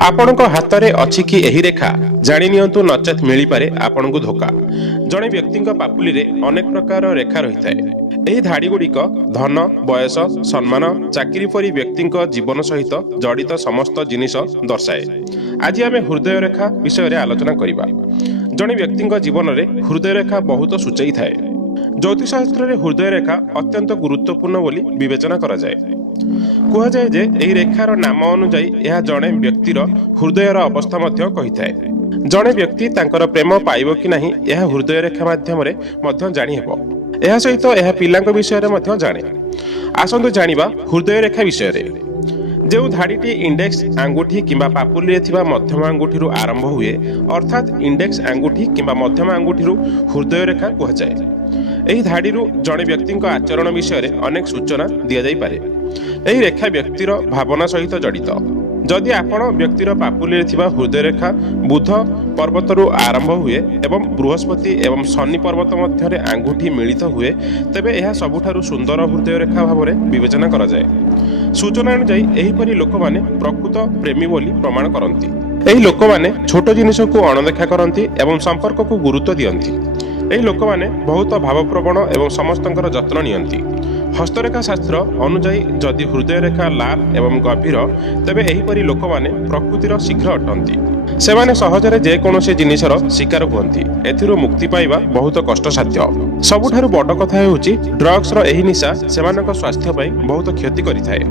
ଆପଣଙ୍କ ହାତରେ ଅଛି କି ଏହି ରେଖା ଜାଣି ନିଅନ୍ତୁ ନଚେତ୍ ମିଳିପାରେ ଆପଣଙ୍କୁ ଧୋକା। ଜଣେ ବ୍ୟକ୍ତିଙ୍କ ପାପୁଲିରେ ଅନେକ ପ୍ରକାର ରେଖା ରହିଥାଏ। ଏହି ଧାଡ଼ିଗୁଡ଼ିକ ଧନ, ବୟସ, ସମ୍ମାନ, ଚାକିରି ପରି ବ୍ୟକ୍ତିଙ୍କ ଜୀବନ ସହିତ ଜଡ଼ିତ ସମସ୍ତ ଜିନିଷ ଦର୍ଶାଏ। ଆଜି ଆମେ ହୃଦୟ ରେଖା ବିଷୟରେ ଆଲୋଚନା କରିବା। ଜଣେ ବ୍ୟକ୍ତିଙ୍କ ଜୀବନରେ ହୃଦୟ ରେଖା ବହୁତ ସୂଚାଇଥାଏ। ଜ୍ୟୋତିଷଶାସ୍ତ୍ରରେ ହୃଦୟ ରେଖା ଅତ୍ୟନ୍ତ ଗୁରୁତ୍ୱପୂର୍ଣ୍ଣ ବୋଲି ବିବେଚନା କରାଯାଏ। କୁହାଯାଏ ଯେ ଏହି ରେଖାର ନାମ ଅନୁଯାୟୀ ଏହା ଜଣେ ବ୍ୟକ୍ତିର ହୃଦୟର ଅବସ୍ଥା ମଧ୍ୟ କହିଥାଏ। ଜଣେ ବ୍ୟକ୍ତି ତାଙ୍କର ପ୍ରେମ ପାଇବ କି ନାହିଁ ଏହା ହୃଦୟ ରେଖା ମାଧ୍ୟମରେ ମଧ୍ୟ ଜାଣିହେବ। ଏହା ସହିତ ଏହା ପିଲାଙ୍କ ବିଷୟରେ ମଧ୍ୟ ଜାଣେ। ଆସନ୍ତୁ ଜାଣିବା ହୃଦୟ ରେଖା ବିଷୟରେ। ଯେଉଁ ଧାଡ଼ିଟି ଇଣ୍ଡେକ୍ସ ଆଙ୍ଗୁଠି କିମ୍ବା ପାପୁଲିରେ ଥିବା ମଧ୍ୟମ ଆଙ୍ଗୁଠିରୁ ଆରମ୍ଭ ହୁଏ, ଅର୍ଥାତ୍ ଇଣ୍ଡେକ୍ସ ଆଙ୍ଗୁଠି କିମ୍ବା ମଧ୍ୟମ ଆଙ୍ଗୁଠିରୁ ହୃଦୟ ରେଖା କୁହାଯାଏ। ଏହି ଧାଡ଼ିରୁ ଜଣେ ବ୍ୟକ୍ତିଙ୍କ ଆଚରଣ ବିଷୟରେ ଅନେକ ସୂଚନା ଦିଆଯାଇପାରେ। ଏହି ରେଖା ବ୍ୟକ୍ତିର ଭାବନା ସହିତ ଜଡ଼ିତ। ଯଦି ଆପଣ ବ୍ୟକ୍ତିର ପାପୁଲିରେ ଥିବା ହୃଦୟ ରେଖା ବୁଧ ପର୍ବତରୁ ଆରମ୍ଭ ହୁଏ ଏବଂ ବୃହସ୍ପତି ଏବଂ ଶନି ପର୍ବତ ମଧ୍ୟରେ ଆଙ୍ଗୁଠି ମିଳିତ ହୁଏ, ତେବେ ଏହା ସବୁଠାରୁ ସୁନ୍ଦର ହୃଦୟ ରେଖା ଭାବରେ ବିବେଚନା କରାଯାଏ। ସୂଚନା ଅନୁଯାୟୀ ଏହିପରି ଲୋକମାନେ ପ୍ରକୃତ ପ୍ରେମୀ ବୋଲି ପ୍ରମାଣ କରନ୍ତି। ଏହି ଲୋକମାନେ ଛୋଟ ଜିନିଷକୁ ଅଣଦେଖା କରନ୍ତି ଏବଂ ସମ୍ପର୍କକୁ ଗୁରୁତ୍ୱ ଦିଅନ୍ତି। ଏହି ଲୋକମାନେ ବହୁତ ଭାବପ୍ରବଣ ଏବଂ ସମସ୍ତଙ୍କର ଯତ୍ନ ନିଅନ୍ତି। ହସ୍ତରେଖା ଶାସ୍ତ୍ର ଅନୁଯାୟୀ ଯଦି ହୃଦୟ ରେଖା ଲାଲ ଏବଂ ଗଭୀର, ତେବେ ଏହିପରି ଲୋକମାନେ ପ୍ରକୃତିର ଶୀଘ୍ର ଅଟନ୍ତି। ସେମାନେ ସହଜରେ ଯେକୌଣସି ଜିନିଷର ଶିକାର ହୁଅନ୍ତି। ଏଥିରୁ ମୁକ୍ତି ପାଇବା ବହୁତ କଷ୍ଟସାଧ୍ୟ। ସବୁଠାରୁ ବଡ଼ କଥା ହେଉଛି ଡ୍ରଗ୍ସର ଏହି ନିଶା ସେମାନଙ୍କ ସ୍ୱାସ୍ଥ୍ୟ ପାଇଁ ବହୁତ କ୍ଷତି କରିଥାଏ।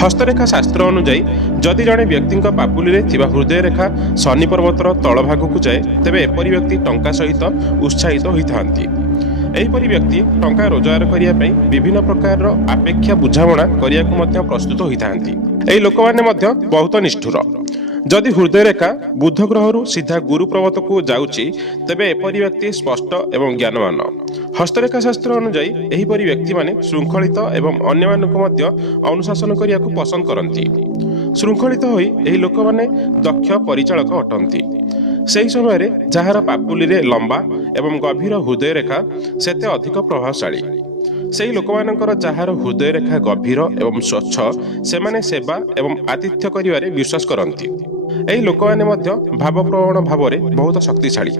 ହସ୍ତରେଖା ଶାସ୍ତ୍ର ଅନୁଯାୟୀ ଯଦି ଜଣେ ବ୍ୟକ୍ତିଙ୍କ ପାପୁଲିରେ ଥିବା ହୃଦୟ ରେଖା ଶନି ପର୍ବତର ତଳଭାଗକୁ ଯାଏ, ତେବେ ଏପରି ବ୍ୟକ୍ତି ଟଙ୍କା ସହିତ ଉତ୍ସାହିତ ହୋଇଥାନ୍ତି। ଏହିପରି ବ୍ୟକ୍ତି ଟଙ୍କା ରୋଜଗାର କରିବା ପାଇଁ ବିଭିନ୍ନ ପ୍ରକାରର ଆପେକ୍ଷା ବୁଝାମଣା କରିବାକୁ ମଧ୍ୟ ପ୍ରସ୍ତୁତ ହୋଇଥାନ୍ତି। ଏହି ଲୋକମାନେ ମଧ୍ୟ ବହୁତ ନିଷ୍ଠୁର। ଯଦି ହୃଦୟ ରେଖା ବୁଧ ଗ୍ରହରୁ ସିଧା ଗୁରୁ ପର୍ବତକୁ ଯାଉଛି, ତେବେ ଏପରି ବ୍ୟକ୍ତି ସ୍ପଷ୍ଟ ଏବଂ ଜ୍ଞାନମାନ। ହସ୍ତରେଖା ଶାସ୍ତ୍ର ଅନୁଯାୟୀ ଏହିପରି ବ୍ୟକ୍ତିମାନେ ଶୃଙ୍ଖଳିତ ଏବଂ ଅନ୍ୟମାନଙ୍କୁ ମଧ୍ୟ ଅନୁଶାସନ କରିବାକୁ ପସନ୍ଦ କରନ୍ତି। ଶୃଙ୍ଖଳିତ ହୋଇ ଏହି ଲୋକମାନେ ଦକ୍ଷ ପରିଚାଳକ ଅଟନ୍ତି। ସେହି ସମୟରେ ଯାହାର ପାପୁଲିରେ ଲମ୍ବା ଏବଂ ଗଭୀର ହୃଦୟ ରେଖା ସେତେ ଅଧିକ ପ୍ରଭାବଶାଳୀ। ସେହି ଲୋକମାନଙ୍କର ଯାହାର ହୃଦୟ ରେଖା ଗଭୀର ଏବଂ ସ୍ୱଚ୍ଛ, ସେମାନେ ସେବା ଏବଂ ଆତିଥ୍ୟ କରିବାରେ ବିଶ୍ୱାସ କରନ୍ତି। ଏହି ଲୋକମାନେ ମଧ୍ୟ ଭାବପ୍ରବଣ ଭାବରେ ବହୁତ ଶକ୍ତିଶାଳୀ।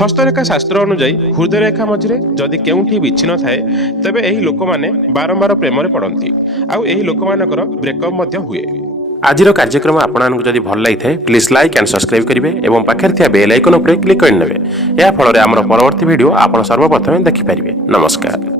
ହସ୍ତରେଖା ଶାସ୍ତ୍ର ଅନୁଯାୟୀ ହୃଦୟ ରେଖା ମଝିରେ ଯଦି କେଉଁଠି ବିଚ୍ଛିନ୍ନ ଥାଏ, ତେବେ ଏହି ଲୋକମାନେ ବାରମ୍ବାର ପ୍ରେମରେ ପଡ଼ନ୍ତି। ଆଉ ଏହି ଲୋକମାନଙ୍କର ବ୍ରେକଅପ୍ ମଧ୍ୟ ହୁଏ। ଆଜିର କାର୍ଯ୍ୟକ୍ରମ ଆପଣମାନଙ୍କୁ ଯଦି ଭଲ ଲାଗିଥାଏ ପ୍ଲିଜ୍ ଲାଇକ୍ ଆଣ୍ଡ ସବସ୍କ୍ରାଇବ୍ କରିବେ ଏବଂ ପାଖରେ ଥିବା ବେଲ୍ ଆଇକନ୍ ଉପରେ କ୍ଲିକ୍ କରିନେବେ। ଏହା ଫଳରେ ଆମର ପରବର୍ତ୍ତୀ ଭିଡ଼ିଓ ଆପଣ ସର୍ବପ୍ରଥମେ ଦେଖିପାରିବେ। ନମସ୍କାର।